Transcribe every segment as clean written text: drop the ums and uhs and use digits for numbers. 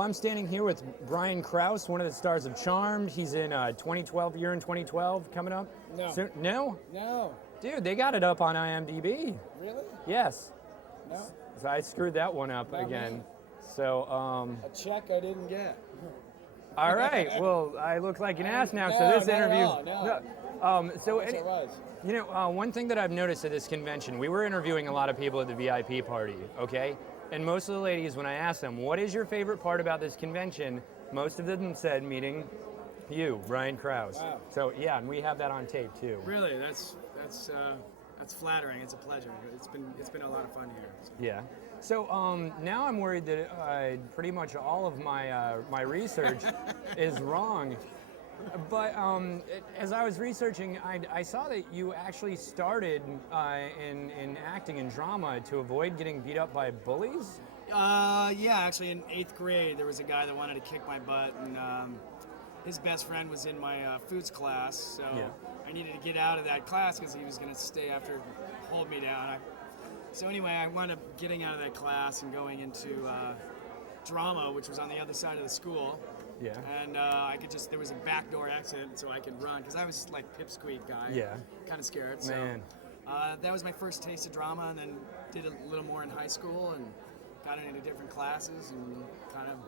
Well, I'm standing here with Brian Krause, one of the stars of Charmed. He's in 2012, year in 2012 coming up. No. So, no? No. Dude, they got it up on IMDb. Really? Yes. No. So I screwed that one up Not again. me. So, A check I didn't get. all right. Well, I look like an ass now, so No, this not at interview. all, no. So, That's any, all right. you know, one thing that I've noticed at this convention, we were interviewing a lot of people at the VIP party, okay? And most of the ladies, when I asked them, what is your favorite part about this convention, most of them said meeting you, Brian Krause. Wow. So, yeah, and we have that on tape, too. Really, that's flattering. It's a pleasure. It's been a lot of fun here. So. Yeah. So now I'm worried that pretty much all of my research is wrong. But as I was researching, I saw that you actually started in acting and drama to avoid getting beat up by bullies. Yeah, actually in 8th grade, there was a guy that wanted to kick my butt, and his best friend was in my foods class, so Yeah. I needed to get out of that class because he was going to stay after, hold me down. So anyway, I wound up getting out of that class and going into drama, which was on the other side of the school. Yeah. And there was a backdoor exit, so I could run, because I was like pipsqueak guy. Yeah. Kind of scared. Man. So that was my first taste of drama, and then did a little more in high school and got into different classes and kind of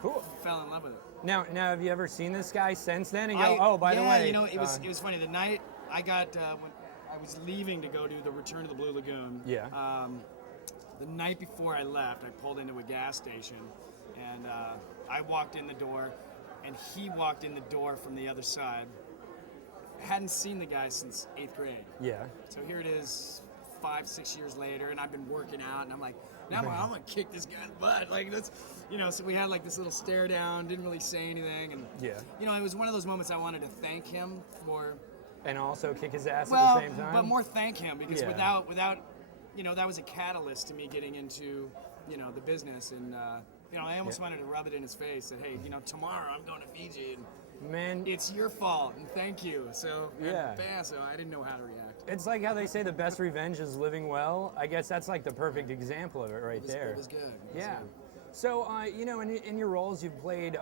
Cool. fell in love with it. Now, have you ever seen this guy since then? And go, oh, by the yeah, way. you know, it was funny. The night I got, when I was leaving to go do the Return of the Blue Lagoon, Yeah. the night before I left, I pulled into a gas station, and I walked in the door, and he walked in the door from the other side. Hadn't seen the guy since 8th grade. Yeah. So here it is, 5-6 years later, and I've been working out, and I'm like, now I'm gonna kick this guy's butt. Like that's, you know. So we had like this little stare down, didn't really say anything, and Yeah. you know, it was one of those moments I wanted to thank him for. And also kick his ass Well, at the same time? but more thank him, because Yeah. without, you know, that was a catalyst to me getting into, you know, the business, and you know, I almost wanted to rub it in his face. That hey, you know, tomorrow I'm going to Fiji, and Man, it's your fault, and thank you. So Yeah. so I didn't know how to react. it's like how they say the best revenge is living well. I guess that's like the perfect example of it right there. It was good. It was Yeah. good. So, you know, in your roles, you've played,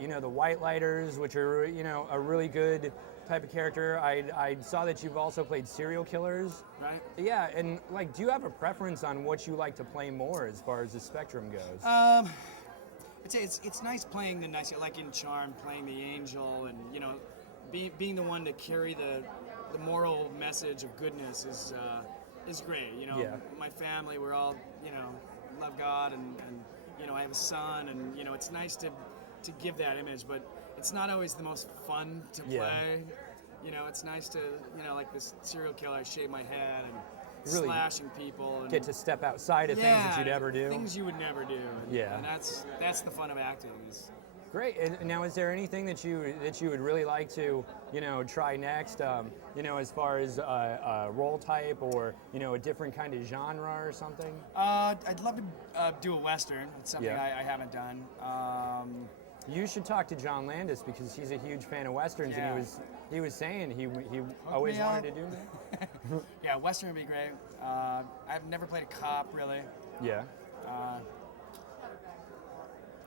you know, the White Lighters, which are, you know, a really good type of character. I saw that you've also played serial killers. Right. Yeah, and, like, do you have a preference on what you like to play more as far as the spectrum goes? I'd say it's nice playing the nice, like in Charm, playing the angel, and you know, being the one to carry the moral message of goodness is great. You know, Yeah. my family, we're all, you know, love God, and you know, I have a son, and you know, it's nice to give that image, but it's not always the most fun to play. Yeah. You know, it's nice to, you know, like this serial killer, I shave my head and Really slashing people, and Get to step outside of things that you'd ever do? things you would never do. And, Yeah. and that's the fun of acting. Is Great. And now, is there anything that you would really like to, you know, try next? You know, as far as role type, or you know, a different kind of genre or something? I'd love to do a Western. It's something Yeah. I haven't done. You should talk to John Landis, because he's a huge fan of westerns, Yeah. and he was saying he always me wanted up. to do that. Yeah, Western would be great. I've never played a cop, really. Yeah.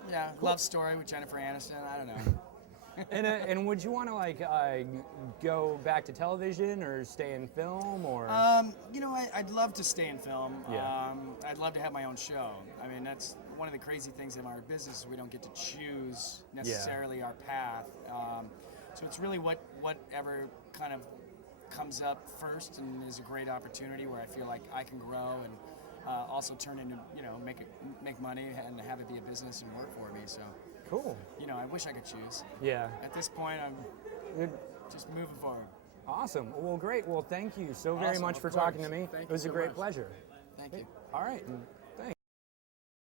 Yeah, love story with Jennifer Aniston. I don't know. And would you want to like go back to television or stay in film, or? You know, I'd love to stay in film. Yeah. I'd love to have my own show. I mean, that's one of the crazy things in our business. We don't get to choose necessarily our path. So it's really whatever kind of comes up first, and is a great opportunity where I feel like I can grow and also turn into, you know, make money and have it be a business and work for me. So. Cool. You know, I wish I could choose. Yeah. At this point, I'm just moving forward. Awesome. Well, great. Well, thank you so very Awesome, much of for course. talking to me. Thank It was you a so great much. pleasure. Thank you. All right.